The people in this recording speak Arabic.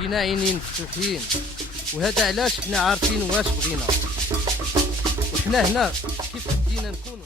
جينا عينين مفتوحين، وهذا علاش حنا عارفين واش بغينا، وحنا هنا كيف بدينا نكون.